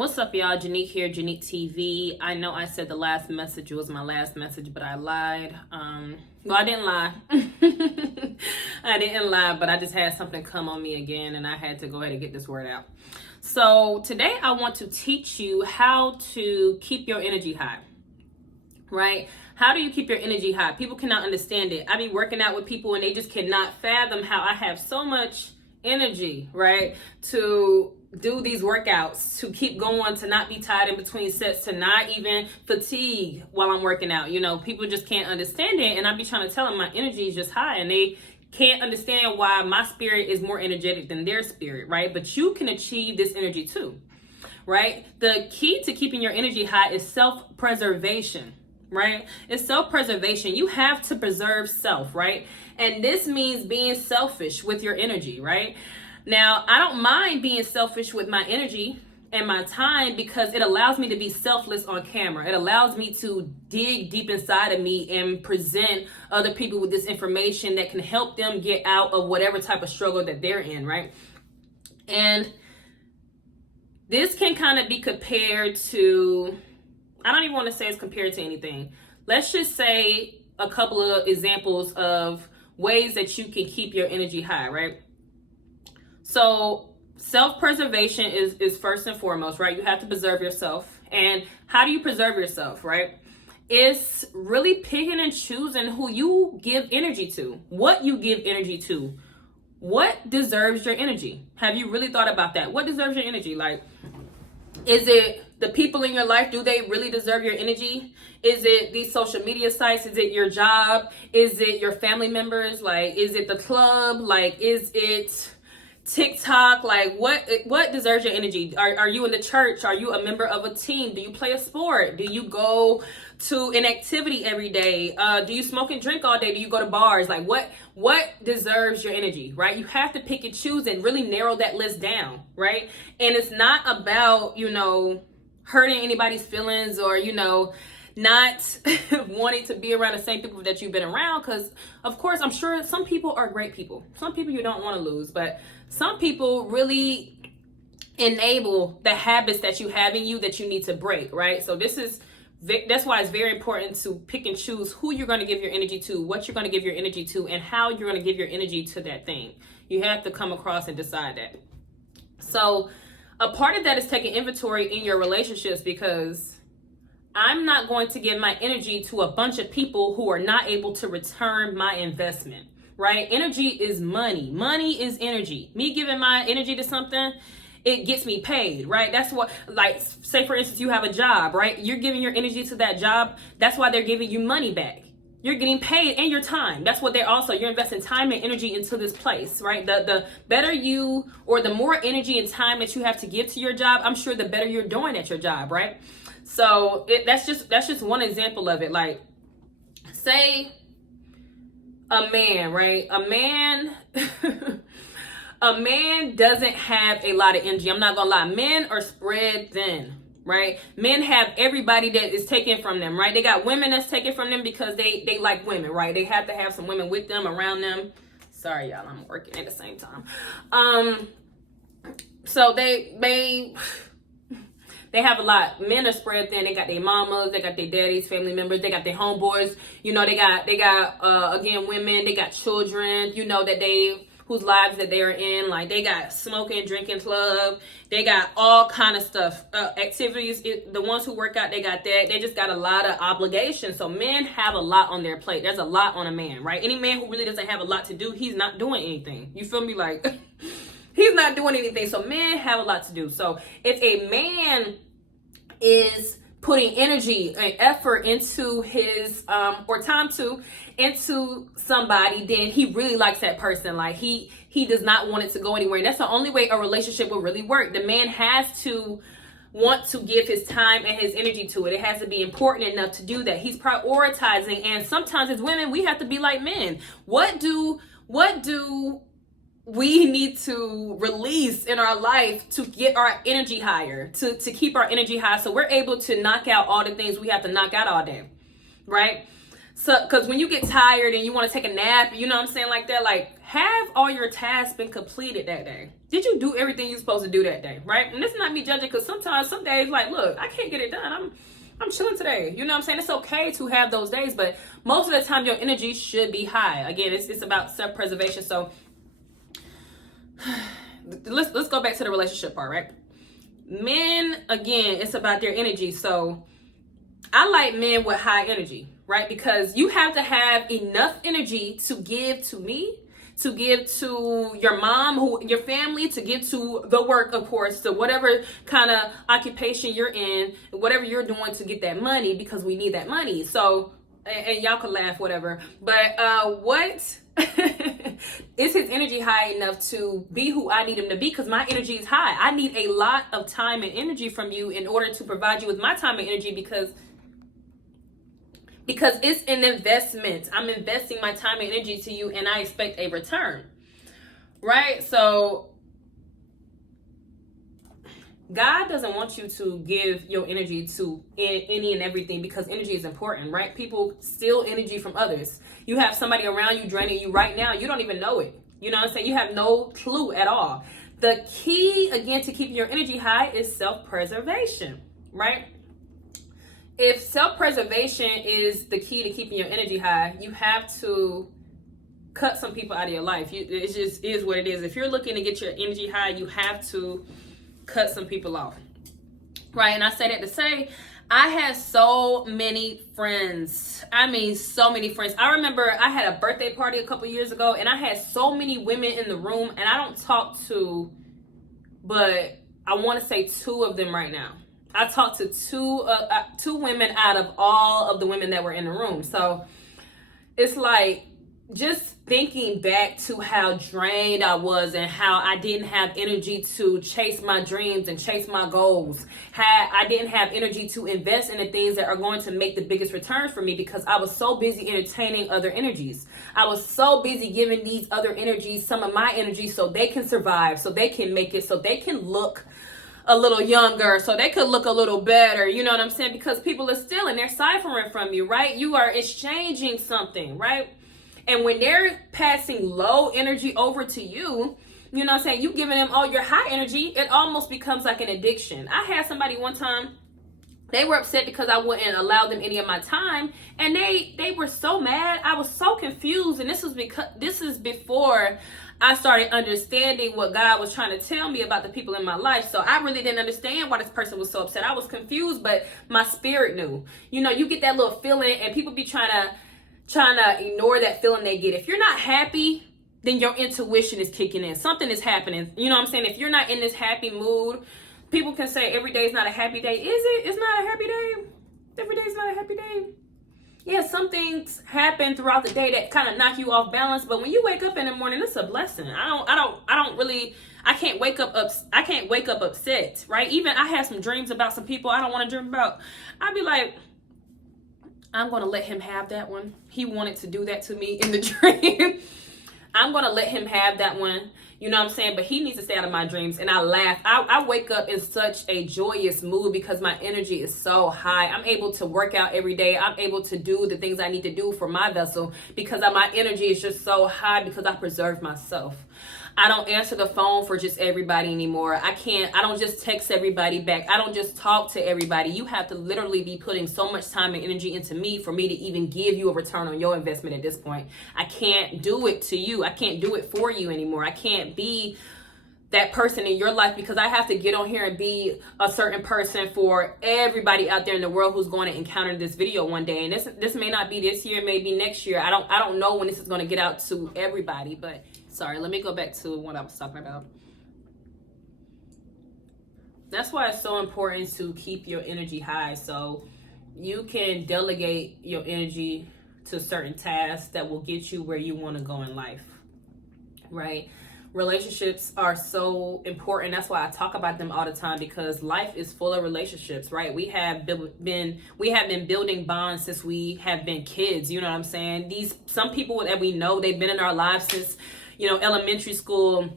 What's up, y'all? Janique here, Janique TV. I know I said the last message was my last message, but I lied. Well, I didn't lie. I didn't lie, but I just had something come on me again, and I had to go ahead and get this word out. So today I want to teach you how to keep your energy high, right? How do you keep your energy high? People cannot understand it. I be working out with people, and they just cannot fathom how I have so much energy, right? To do these workouts, to keep going, to not be tired in between sets, to not even fatigue while I'm working out. You know, people just can't understand it, and I be trying to tell them my energy is just high, and they can't understand why my spirit is more energetic than their spirit, right? But you can achieve this energy too, right? The key to keeping your energy high is self-preservation, right? It's self-preservation. You have to preserve self, right? And this means being selfish with your energy, right? Now, I don't mind being selfish with my energy and my time because it allows me to be selfless on camera. It allows me to dig deep inside of me and present other people with this information that can help them get out of whatever type of struggle that they're in, right? And this can kind of be compared to, I don't even want to say it's compared to anything. Let's just say a couple of examples of ways that you can keep your energy high, right? So self-preservation is first and foremost, right? You have to preserve yourself. And how do you preserve yourself, right? It's really picking and choosing who you give energy to, what you give energy to, what deserves your energy. Have you really thought about that? What deserves your energy? Like, is it the people in your life? Do they really deserve your energy? Is it these social media sites? Is it your job? Is it your family members? Like, is it the club? Like, is it TikTok? Like, what deserves your energy? Are you in the church? Are you a member of a team? Do you play a sport? Do you go to an activity every day? Do you smoke and drink all day? Do you go to bars? Like, what deserves your energy, right? You have to pick and choose and really narrow that list down, right? And it's not about, hurting anybody's feelings or, not wanting to be around the same people that you've been around, because of course I'm sure some people are great people, some people you don't want to lose, but some people really enable the habits that you have in you that you need to break, right? So that's why it's very important to pick and choose who you're going to give your energy to, what you're going to give your energy to, and how you're going to give your energy to that thing. You have to come across and decide that. So a part of that is taking inventory in your relationships, because I'm not going to give my energy to a bunch of people who are not able to return my investment, right? Energy is money. Money is energy. Me giving my energy to something, it gets me paid, right? That's what, like, say for instance, you have a job, right? You're giving your energy to that job. That's why they're giving you money back. You're getting paid and your time. That's what you're investing time and energy into this place, right? The better you, or the more energy and time that you have to give to your job, I'm sure the better you're doing at your job, right? So that's just one example of it. Like, say a man, right? A man doesn't have a lot of energy. I'm not gonna lie. Men are spread thin, right? Men have everybody that is taken from them, right? They got women that's taken from them because they like women, right? They have to have some women with them, around them. Sorry, y'all, I'm working at the same time. So they have a lot. Men are spread thin. They got their mamas, they got their daddies, family members, they got their homeboys. They got again, women, they got children, whose lives that they're in. Like, they got smoking, drinking club. They got all kind of stuff, activities. The ones who work out, they got that. They just got a lot of obligations. So men have a lot on their plate. There's a lot on a man, right? Any man who really doesn't have a lot to do, he's not doing anything. You feel me? Like, he's not doing anything. So men have a lot to do. So if a man is putting energy and effort into his or time into somebody, then he really likes that person. Like, he does not want it to go anywhere. And that's the only way a relationship will really work. The man has to want to give his time and his energy to it. It has to be important enough to do that. He's prioritizing. And sometimes as women, we have to be like men. What do we need to release in our life to get our energy higher, to keep our energy high, so we're able to knock out all the things we have to knock out all day, right? So, because when you get tired and you want to take a nap, you know what I'm saying, like that, like, have all your tasks been completed that day, Did you do everything you're supposed to do that day, right? And this is not me judging, because sometimes, some days, like, look, I can't get it done. I'm chilling today. You know what I'm saying? It's okay to have those days, but most of the time your energy should be high. Again, it's about self-preservation. So let's go back to the relationship part, right? Men, again, it's about their energy. So I like men with high energy, right? Because you have to have enough energy to give to me, to give to your mom, your family, to give to the work, of course, to whatever kind of occupation you're in, whatever you're doing to get that money, because we need that money. So, and y'all can laugh, whatever. But what is his energy high enough to be who I need him to be? Because my energy is high. I need a lot of time and energy from you in order to provide you with my time and energy, because it's an investment. I'm investing my time and energy to you, and I expect a return, right? So God doesn't want you to give your energy to any and everything, because energy is important, right? People steal energy from others. You have somebody around you draining you right now. You don't even know it. You know what I'm saying? You have no clue at all. The key, again, to keeping your energy high is self-preservation, right? If self-preservation is the key to keeping your energy high, you have to cut some people out of your life. It just is what it is. If you're looking to get your energy high, you have to cut some people off, right? And I say that to say, I had so many friends. I mean, so many friends. I remember I had a birthday party a couple years ago, and I had so many women in the room, and I don't talk to, but I want to say 2 of them right now. I talked to two women out of all of the women that were in the room. So it's like, just thinking back to how drained I was and how I didn't have energy to chase my dreams and chase my goals. I didn't have energy to invest in the things that are going to make the biggest returns for me, because I was so busy entertaining other energies. I was so busy giving these other energies some of my energy so they can survive, so they can make it, so they can look a little younger, so they could look a little better. You know what I'm saying? Because people are stealing, they're ciphering from you, right? You are exchanging something, right? And when they're passing low energy over to you, you know what I'm saying, you giving them all your high energy, it almost becomes like an addiction. I had somebody one time, they were upset because I wouldn't allow them any of my time, and they were so mad. I was so confused, and this is before I started understanding what God was trying to tell me about the people in my life. So I really didn't understand why this person was so upset. I was confused, but my spirit knew. You know, you get that little feeling, and people be trying to ignore that feeling they get. If you're not happy, then your intuition is kicking in. Something is happening. You know what I'm saying? If you're not in this happy mood, people can say every day is not a happy day. Is it? It's not a happy day. Every day is not a happy day. Yeah, some things happen throughout the day that kind of knock you off balance, but when you wake up in the morning, it's a blessing. I can't wake up upset, right? Even I have some dreams about some people I don't want to dream about. I'd be like, I'm going to let him have that one. He wanted to do that to me in the dream. I'm going to let him have that one. You know what I'm saying? But he needs to stay out of my dreams. And I laugh. I wake up in such a joyous mood because my energy is so high. I'm able to work out every day. I'm able to do the things I need to do for my vessel because my energy is just so high because I preserve myself. I don't answer the phone for just everybody anymore. I don't just text everybody back. I don't just talk to everybody. You have to literally be putting so much time and energy into me for me to even give you a return on your investment at this point. I can't do it to you. I can't do it for you anymore. I can't be that person in your life because I have to get on here and be a certain person for everybody out there in the world who's going to encounter this video one day. And this may not be this year, maybe next year. I don't know when this is going to get out to everybody, but sorry, let me go back to what I was talking about. That's why it's so important to keep your energy high so you can delegate your energy to certain tasks that will get you where you want to go in life, right? Relationships are so important. That's why I talk about them all the time because life is full of relationships, right? We have been building bonds since we have been kids. You know what I'm saying? Some people that we know, they've been in our lives since, elementary school,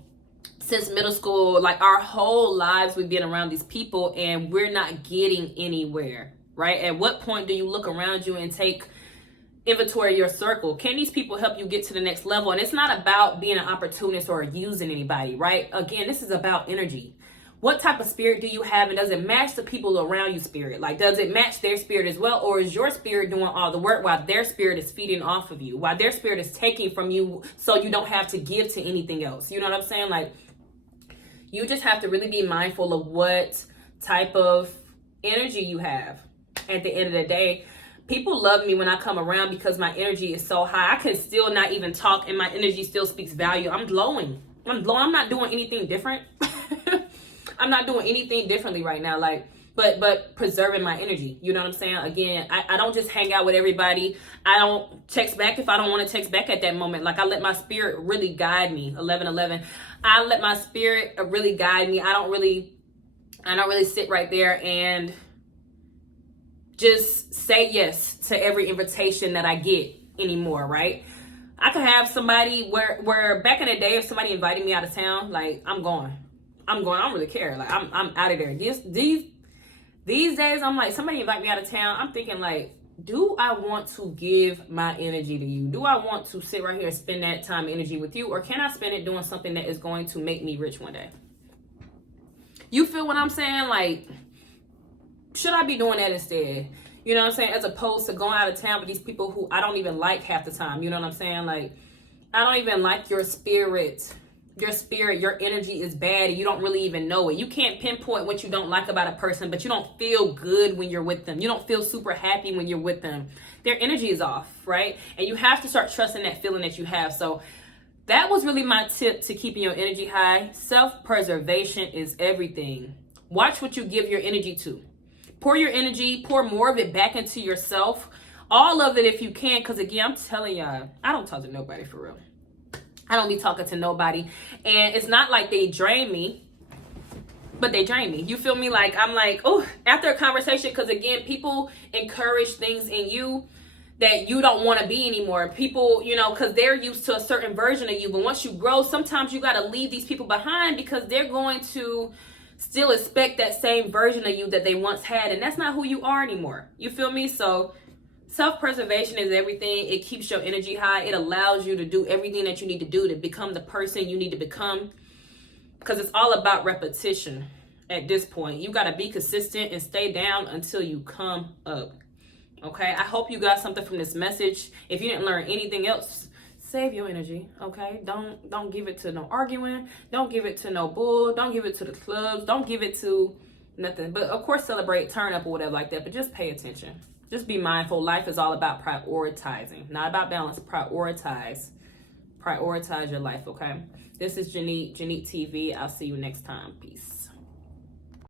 since middle school, like our whole lives we've been around these people and we're not getting anywhere, right? At what point do you look around you and take inventory your circle. Can these people help you get to the next level? And it's not about being an opportunist or using anybody, right? Again, this is about energy. What type of spirit do you have, and does it match the people around you spirit? Like, does it match their spirit as well, or is your spirit doing all the work while their spirit is feeding off of you, while their spirit is taking from you so you don't have to give to anything else? You know what I'm saying? Like, you just have to really be mindful of what type of energy you have. At the end of the day, people love me when I come around because my energy is so high. I can still not even talk and my energy still speaks value. I'm glowing. I'm not doing anything different. I'm not doing anything differently right now. Like, but preserving my energy. You know what I'm saying? Again, I don't just hang out with everybody. I don't text back if I don't want to text back at that moment. Like, I let my spirit really guide me. 11:11. I let my spirit really guide me. I don't really sit right there and just say yes to every invitation that I get anymore, right? I could have somebody where back in the day, if somebody invited me out of town, like, I'm going. I don't really care. Like, I'm out of there. These days, I'm like, somebody invite me out of town, I'm thinking, like, do I want to give my energy to you? Do I want to sit right here and spend that time and energy with you? Or can I spend it doing something that is going to make me rich one day? You feel what I'm saying? Like, should I be doing that instead? You know what I'm saying? As opposed to going out of town with these people who I don't even like half the time. You know what I'm saying? Like, I don't even like your spirit. Your energy is bad and you don't really even know it. You can't pinpoint what you don't like about a person, but you don't feel good when you're with them. You don't feel super happy when you're with them. Their energy is off, right? And you have to start trusting that feeling that you have. So that was really my tip to keeping your energy high. Self-preservation is everything. Watch what you give your energy to. Pour your energy, pour more of it back into yourself. All of it if you can, because again, I'm telling y'all, I don't talk to nobody for real. I don't be talking to nobody. And it's not like they drain me, but they drain me. You feel me? Like, I'm like, oh, after a conversation, because again, people encourage things in you that you don't want to be anymore. People, you know, because they're used to a certain version of you. But once you grow, sometimes you got to leave these people behind because they're going to still expect that same version of you that they once had. And that's not who you are anymore. You feel me? So self-preservation is everything. It keeps your energy high. It allows you to do everything that you need to do to become the person you need to become. Because it's all about repetition at this point. You got to be consistent and stay down until you come up. Okay? I hope you got something from this message. If you didn't learn anything else, save your energy. Okay? Don't give it to no arguing. Don't give it to no bull. Don't give it to the clubs. Don't give it to nothing. But of course, celebrate, turn up or whatever like that. But just pay attention. Just be mindful. Life is all about prioritizing, not about balance. Prioritize your life, okay? This is Janique TV. I'll see you next time. Peace.